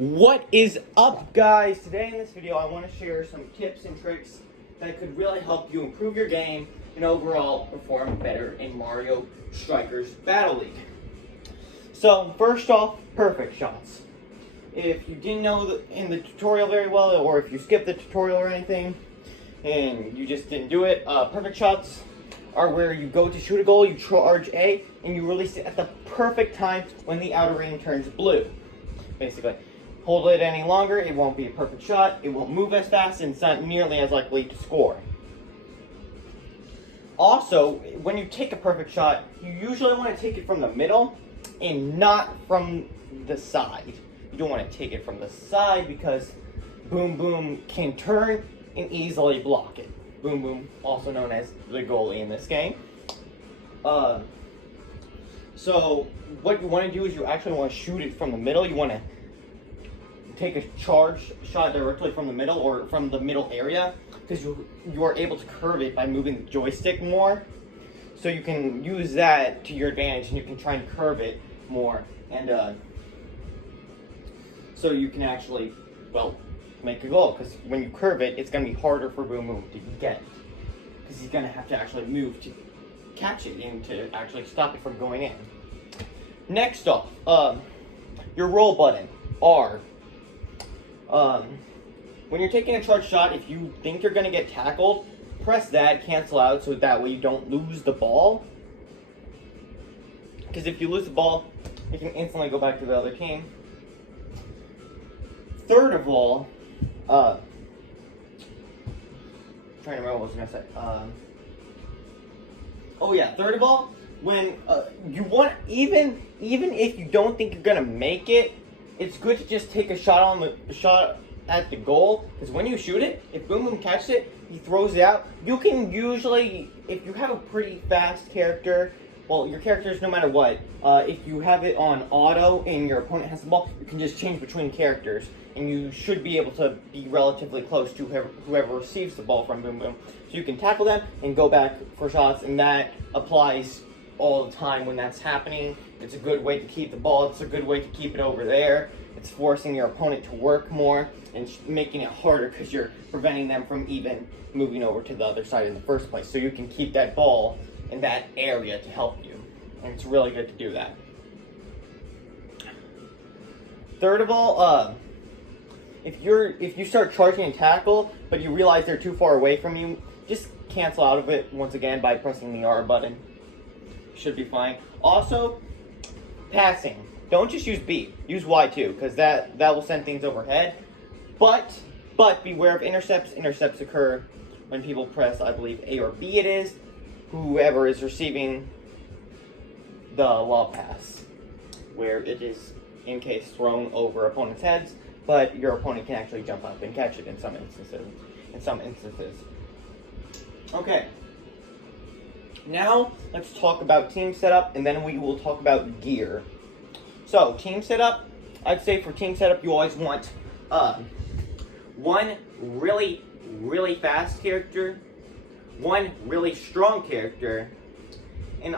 What is up, guys? Today in this video I want to share some tips and tricks that could really help you improve your game and overall perform better in Mario Strikers Battle League. So first off, perfect shots. If you didn't know in the tutorial very well, or if you skipped the tutorial or anything and you just didn't do it, perfect shots are where you go to shoot a goal, you charge A, and you release it at the perfect time when the outer ring turns blue. Basically, hold it any longer, it won't be a perfect shot, it won't move as fast, and it's not nearly as likely to score. Also, when you take a perfect shot, you usually want to take it from the middle and not from the side. You don't want to take it from the side because Boom Boom can turn and easily block it. Boom Boom, also known as the goalie in this game. So what you want to do is you actually want to shoot it from the middle. You want to take a charge shot directly from the middle or from the middle area because you are able to curve it by moving the joystick more. So you can use that to your advantage and you can try and curve it more. And so you can actually, well, make a goal, because when you curve it, it's going to be harder for Boom Boom to get it, because he's going to have to actually move to catch it and to actually stop it from going in. Next off, your roll button, R. When you're taking a charge shot, if you think you're going to get tackled, press that, cancel out, so that way you don't lose the ball. Because if you lose the ball, you can instantly go back to the other team. Third of all, trying to remember what I was going to say. Oh yeah, third of all, when you want, even if you don't think you're going to make it, it's good to just take a shot at the goal, because when you shoot it, if Boom Boom catches it, he throws it out. You can usually, if you have a pretty fast character, well, your characters, no matter what, if you have it on auto and your opponent has the ball, you can just change between characters, and you should be able to be relatively close to whoever receives the ball from Boom Boom. So you can tackle them and go back for shots, and that applies all the time when that's happening. It's a good way to keep the ball, it's a good way to keep it over there. It's forcing your opponent to work more and making it harder because you're preventing them from even moving over to the other side in the first place. So you can keep that ball in that area to help you, and it's really good to do that. Third of all, if you start charging and tackle, but you realize they're too far away from you, just cancel out of it once again by pressing the R button. Should be fine. Also, passing. Don't just use B. Use Y too, because that will send things overhead. But beware of intercepts. Intercepts occur when people press, I believe, A or B it is, whoever is receiving the lob pass, where it is, in case, thrown over opponents' heads, but your opponent can actually jump up and catch it in some instances. Okay. Now, let's talk about team setup, and then we will talk about gear. So, team setup, I'd say for team setup, you always want one really, really fast character, one really strong character, and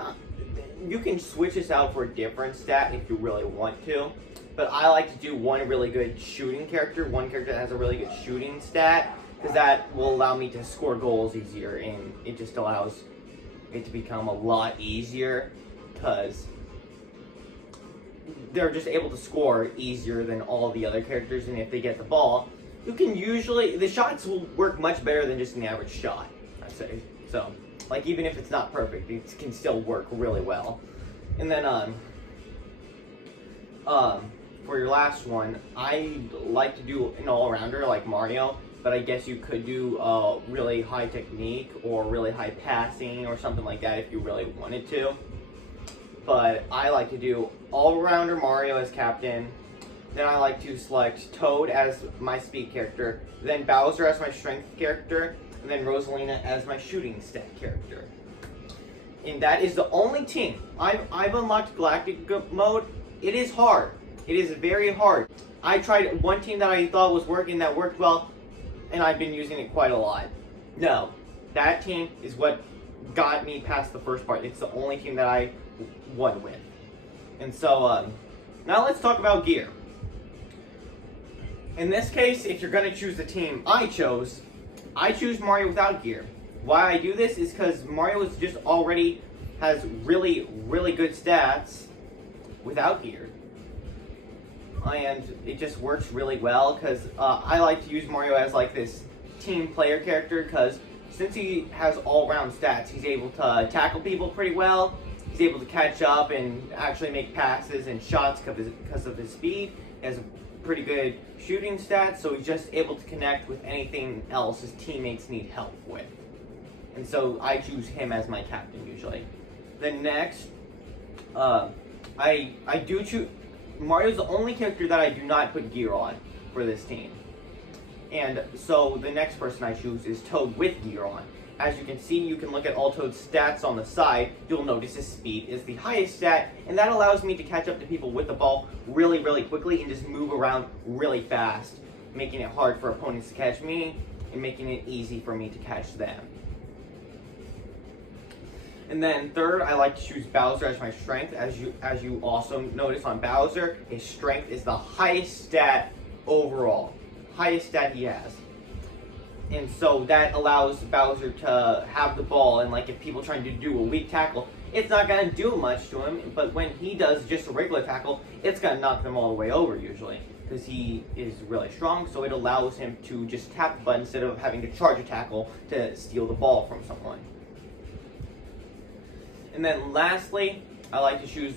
you can switch this out for a different stat if you really want to, but I like to do one really good shooting character, one character that has a really good shooting stat, because that will allow me to score goals easier, and it just allows it to become a lot easier, because they're just able to score easier than all the other characters, and if they get the ball, you can usually, the shots will work much better than just an average shot, I say. So, like, even if it's not perfect, it can still work really well. And then, for your last one, I like to do an all-rounder like Mario, but I guess you could do really high technique or really high passing or something like that if you really wanted to. But I like to do all-rounder Mario as captain, then I like to select Toad as my speed character, then Bowser as my strength character, and then Rosalina as my shooting stat character. And that is the only team. I've unlocked Galactic mode. It is hard. It is very hard. I tried one team that I thought was working, that worked well, and I've been using it quite a lot. No, that team is what got me past the first part. It's the only team that I won with. And so, now let's talk about gear. In this case, if you're going to choose the team I choose Mario without gear. Why I do this is because Mario is just already has really, really good stats without gear. And it just works really well because I like to use Mario as like this team player character because since he has all-round stats, he's able to tackle people pretty well. He's able to catch up and actually make passes and shots because of his speed. He has a pretty good shooting stats, so he's just able to connect with anything else his teammates need help with. And so I choose him as my captain usually. Then next, I do choose Mario's the only character that I do not put gear on for this team. And so the next person I choose is Toad with gear on. As you can see, you can look at all Toad's stats on the side. You'll notice his speed is the highest stat, and that allows me to catch up to people with the ball really, really quickly and just move around really fast, making it hard for opponents to catch me and making it easy for me to catch them. And then third, I like to choose Bowser as my strength. As you also notice on Bowser, his strength is the highest stat overall. Highest stat he has. And so that allows Bowser to have the ball, and like if people trying to do a weak tackle, it's not going to do much to him, but when he does just a regular tackle, it's going to knock them all the way over usually, because he is really strong, so it allows him to just tap the button instead of having to charge a tackle to steal the ball from someone. And then lastly, I like to choose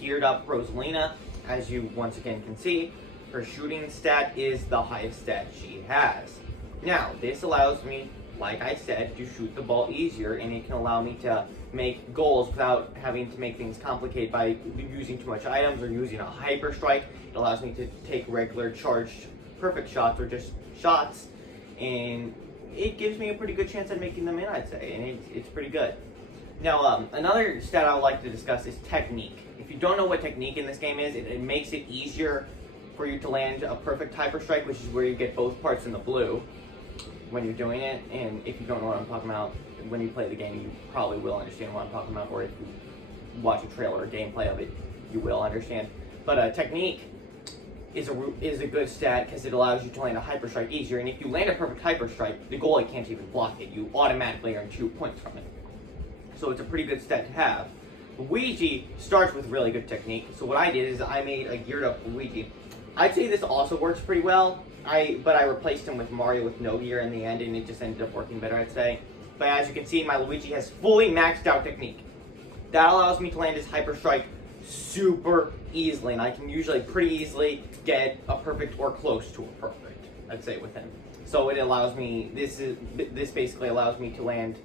geared up Rosalina. As you once again can see, her shooting stat is the highest stat she has. Now, this allows me, like I said, to shoot the ball easier, and it can allow me to make goals without having to make things complicated by using too much items or using a hyper strike. It allows me to take regular charged perfect shots or just shots, and it gives me a pretty good chance at making them in, I'd say, and it's pretty good. Now, another stat I would like to discuss is technique. If you don't know what technique in this game is, it makes it easier for you to land a perfect hyper strike, which is where you get both parts in the blue when you're doing it. And if you don't know what I'm talking about, when you play the game, you probably will understand what I'm talking about, or if you watch a trailer or gameplay of it, you will understand. But technique is a good stat because it allows you to land a hyper strike easier, and if you land a perfect hyper strike, the goalie can't even block it. You automatically earn 2 points from it. So it's a pretty good stat to have. Luigi starts with really good technique, so what I did is I made a geared up Luigi. I'd say this also works pretty well, but I replaced him with Mario with no gear in the end, and it just ended up working better, I'd say. But as you can see, my Luigi has fully maxed out technique. That allows me to land his hyper strike super easily, and I can usually pretty easily get a perfect or close to a perfect, I'd say, with him. So it allows me, this basically allows me to land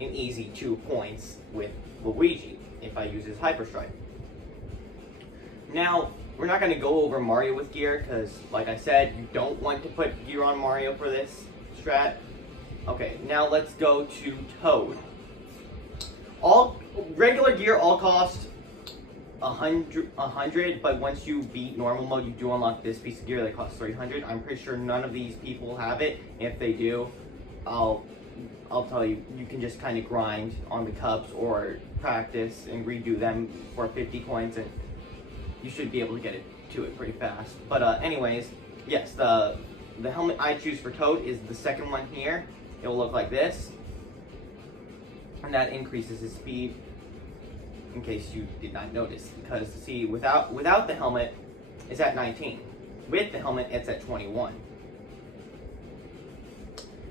an easy 2 points with Luigi if I use his hyper strike. Now, we're not going to go over Mario with gear because, like I said, you don't want to put gear on Mario for this strat. Okay, now let's go to Toad. All regular gear all cost 100, but once you beat normal mode, you do unlock this piece of gear that costs 300. I'm pretty sure none of these people have it. If they do, I'll tell you, you can just kind of grind on the cups or practice and redo them for 50 coins, and you should be able to get it to it pretty fast. But anyways, yes, the helmet I choose for Toad is the second one here. It will look like this, and that increases his speed, in case you did not notice. Because see, without the helmet, it's at 19. With the helmet, it's at 21.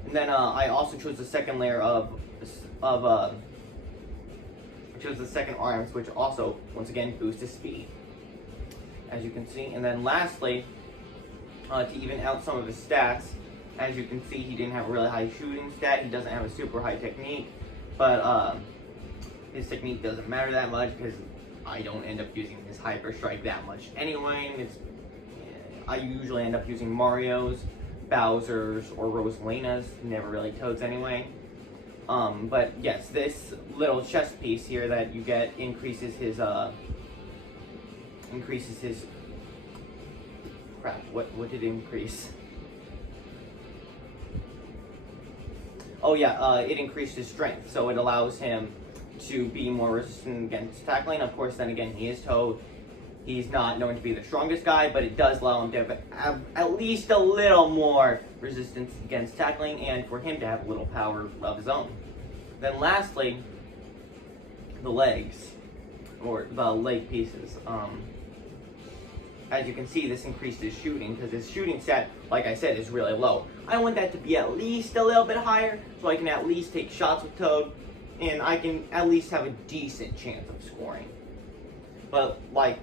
And then I also chose the second layer I chose the second arms, which also, once again, boosts his speed, as you can see. And then lastly, to even out some of his stats, as you can see, he didn't have a really high shooting stat. He doesn't have a super high technique, but his technique doesn't matter that much because I don't end up using his hyper strike that much anyway. I usually end up using Mario's, Bowser's, or Rosalina's, never really Toad's anyway. But yes, this little chest piece here that you get increases his crap, what did it increase? Oh yeah, it increased his strength, so it allows him to be more resistant against tackling. Of course, then again, he is Toad, He's not known to be the strongest guy, but it does allow him to have at least a little more resistance against tackling, and for him to have a little power of his own. Then lastly, the legs, or the leg pieces. As you can see, this increased his shooting, because his shooting stat, like I said, is really low. I want that to be at least a little bit higher, so I can at least take shots with Toad, and I can at least have a decent chance of scoring. But, like,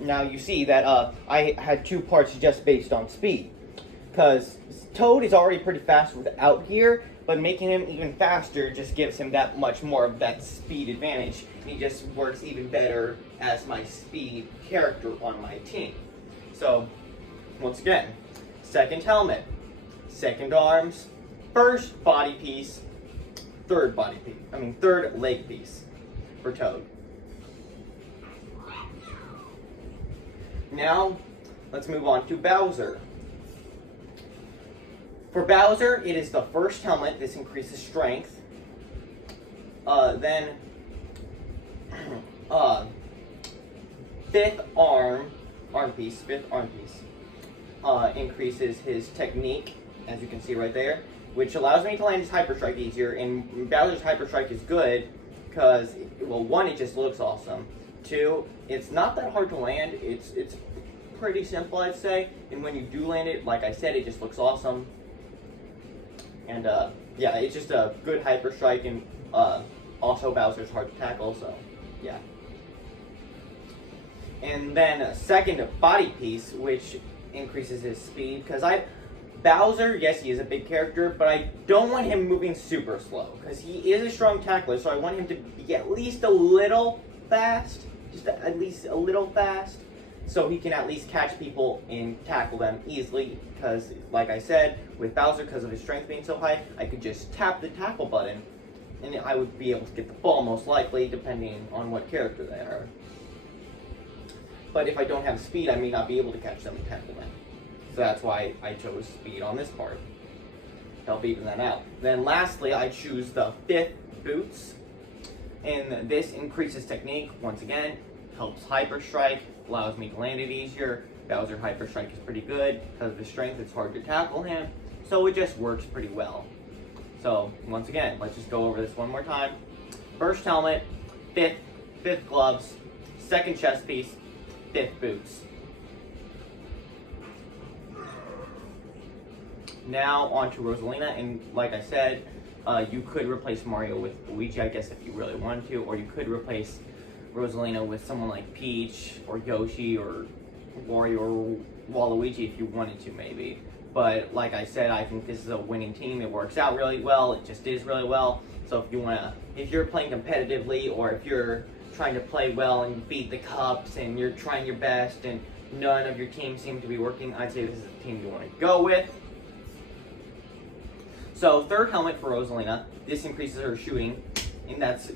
now you see that I had 2 parts just based on speed. Because Toad is already pretty fast without gear, but making him even faster just gives him that much more of that speed advantage. And he just works even better as my speed character on my team. So, once again, second helmet, second arms, first body piece, third leg piece for Toad. Now, let's move on to Bowser. For Bowser, it is the first helmet. This increases strength. Then, fifth arm piece, increases his technique, as you can see right there, which allows me to land his Hyper Strike easier. And Bowser's Hyper Strike is good because, well, 1, it just looks awesome. 2, it's not that hard to land. It's pretty simple, I'd say. And when you do land it, like I said, it just looks awesome. And yeah, it's just a good Hyper Strike, and also Bowser's hard to tackle, so yeah. And then a second body piece, which increases his speed, because Bowser, yes, he is a big character, but I don't want him moving super slow, because he is a strong tackler, so I want him to be at least a little fast, at least a little fast, so he can at least catch people and tackle them easily, because, like I said, with Bowser, because of his strength being so high, I could just tap the tackle button, and I would be able to get the ball, most likely, depending on what character they are. But if I don't have speed, I may not be able to catch them and tackle them. So that's why I chose speed on this part. Help even that out. Then lastly, I choose the 5th boots. And this increases technique, once again, helps Hyper Strike, allows me to land it easier. Bowser Hyper Strike is pretty good. Because of his strength, it's hard to tackle him. So it just works pretty well. So, once again, let's just go over this one more time. First helmet, fifth gloves, second chest piece, 5th boots. Now on to Rosalina, and like I said, you could replace Mario with Luigi, I guess, if you really wanted to, or you could replace Rosalina with someone like Peach, or Yoshi, or Wario, or Waluigi if you wanted to, maybe. But like I said, I think this is a winning team. It works out really well. It just is really well. So if you're playing competitively, or if you're trying to play well and beat the cups, and you're trying your best, and none of your teams seem to be working, I'd say this is the team you want to go with. So, third helmet for Rosalina. This increases her shooting, and that's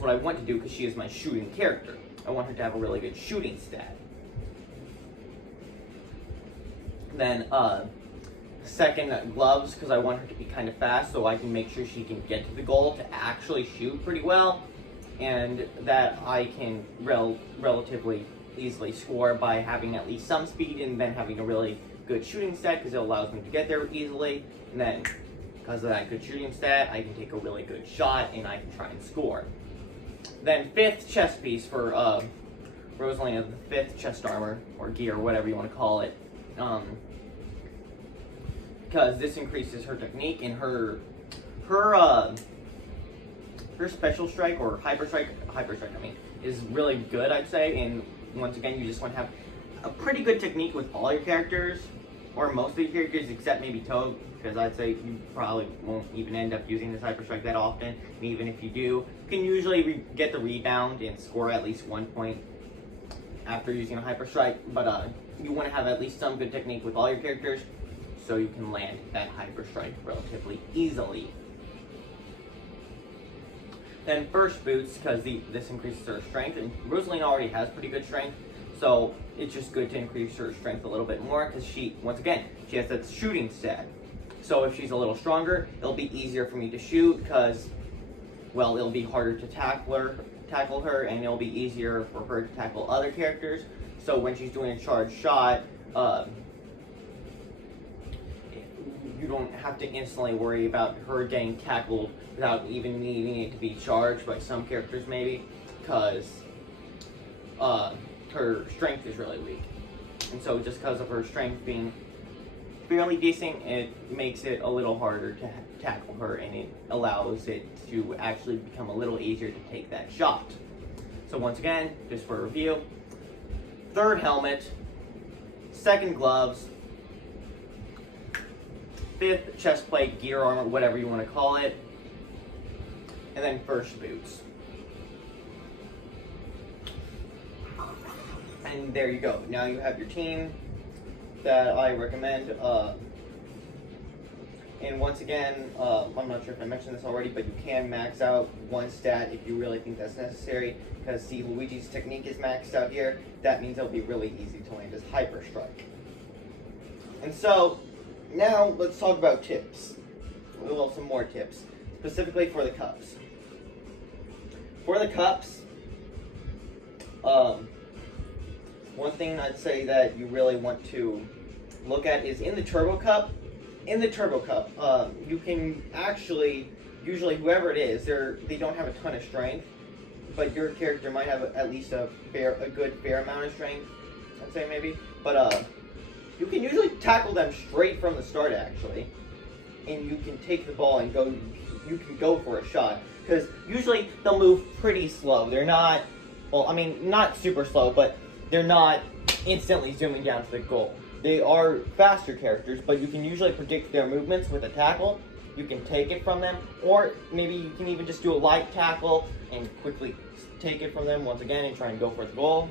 what I want to do because she is my shooting character. I want her to have a really good shooting stat. Then, second, gloves, because I want her to be kind of fast so I can make sure she can get to the goal to actually shoot pretty well, and that I can relatively easily score by having at least some speed and then having a really good shooting stat because it allows me to get there easily, and then because of that good shooting stat, I can take a really good shot and I can try and score. Then 5th chest piece for Rosalina, the 5th chest armor, or gear, whatever you want to call it. Because this increases her technique, and her special strike, or hyper strike, is really good, I'd say. And once again, you just want to have a pretty good technique with all your characters, or most of your characters except maybe Toad, because I'd say you probably won't even end up using this Hyper Strike that often, and even if you do, you can usually get the rebound and score at least 1 point after using a Hyper Strike, but you want to have at least some good technique with all your characters, so you can land that Hyper Strike relatively easily. Then first boots, because this increases her strength, and Rosalina already has pretty good strength, so it's just good to increase her strength a little bit more, because she has that shooting stat. So if she's a little stronger, it'll be easier for me to shoot, because, well, it'll be harder to tackle her, and it'll be easier for her to tackle other characters. So when she's doing a charged shot, you don't have to instantly worry about her getting tackled without even needing it to be charged by some characters maybe, because her strength is really weak. And so just because of her strength being fairly decent, it makes it a little harder to tackle her, and it allows it to actually become a little easier to take that shot. So once again, just for review, third helmet, second gloves, fifth chest plate, gear armor, whatever you want to call it, and then first boots. And there you go. Now you have your team that I recommend. And once again, I'm not sure if I mentioned this already, but you can max out one stat if you really think that's necessary. Because see, Luigi's technique is maxed out here. That means it'll be really easy to land his Hyper Strike. And so, now let's talk about tips. Well, some more tips, specifically for the cups. For the cups, one thing I'd say that you really want to look at is in the Turbo Cup. In the Turbo Cup, you can actually, usually whoever it is, they don't have a ton of strength, but your character might have at least a good fair amount of strength, I'd say maybe. But you can usually tackle them straight from the start actually, and you can take the ball and go. You can go for a shot, because usually they'll move pretty slow. They're not, well, I mean, not super slow, but they're not instantly zooming down to the goal. They are faster characters, but you can usually predict their movements with a tackle. You can take it from them, or maybe you can even just do a light tackle and quickly take it from them once again and try and go for the goal.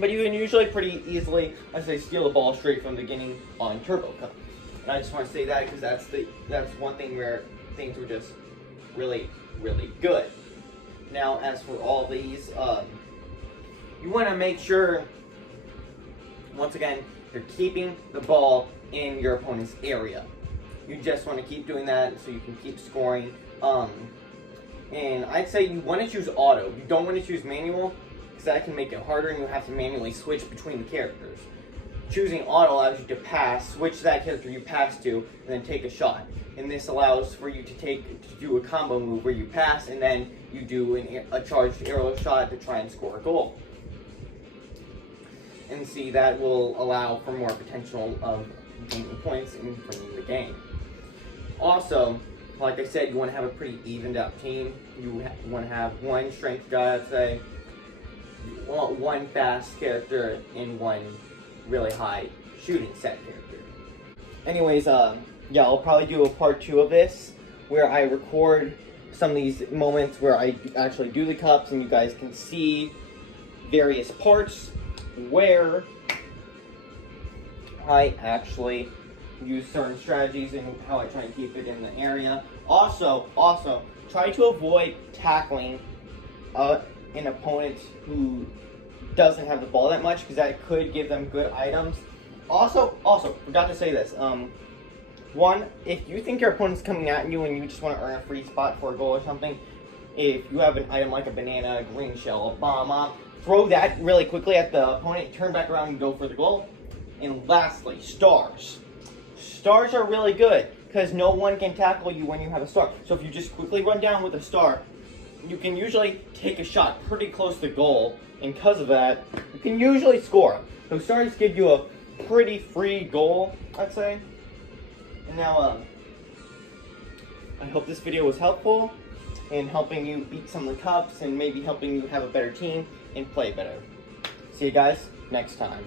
But you can usually pretty easily, I say, steal the ball straight from the beginning on Turbo Cup. And I just want to say that because that's one thing where things were just really, really good. Now, as for all these, you want to make sure, once again, you're keeping the ball in your opponent's area. You just want to keep doing that so you can keep scoring. And I'd say you want to choose auto. You don't want to choose manual, because that can make it harder and you have to manually switch between the characters. Choosing auto allows you to pass, switch that character you pass to, and then take a shot. And this allows for you to do a combo move where you pass and then you do a charged arrow shot to try and score a goal. And see, that will allow for more potential of gaining points and winning the game. Also, like I said, you want to have a pretty evened out team. You want to have one strength guy, I'd say, one fast character, and one really high shooting set character. Anyways, yeah, I'll probably do a part 2 of this where I record some of these moments where I actually do the cups and you guys can see various parts where I actually use certain strategies and how I try and keep it in the area. Also, try to avoid tackling an opponent who doesn't have the ball that much, because that could give them good items. Also, forgot to say this. One, if you think your opponent's coming at you and you just want to earn a free spot for a goal or something, if you have an item like a banana, a green shell, a bomb, throw that really quickly at the opponent, turn back around and go for the goal. And lastly, stars. Stars are really good, because no one can tackle you when you have a star. So if you just quickly run down with a star, you can usually take a shot pretty close to goal, and because of that, you can usually score. So stars give you a pretty free goal, I'd say. And now, I hope this video was helpful in helping you beat some of the cups and maybe helping you have a better team and play better. See you guys next time.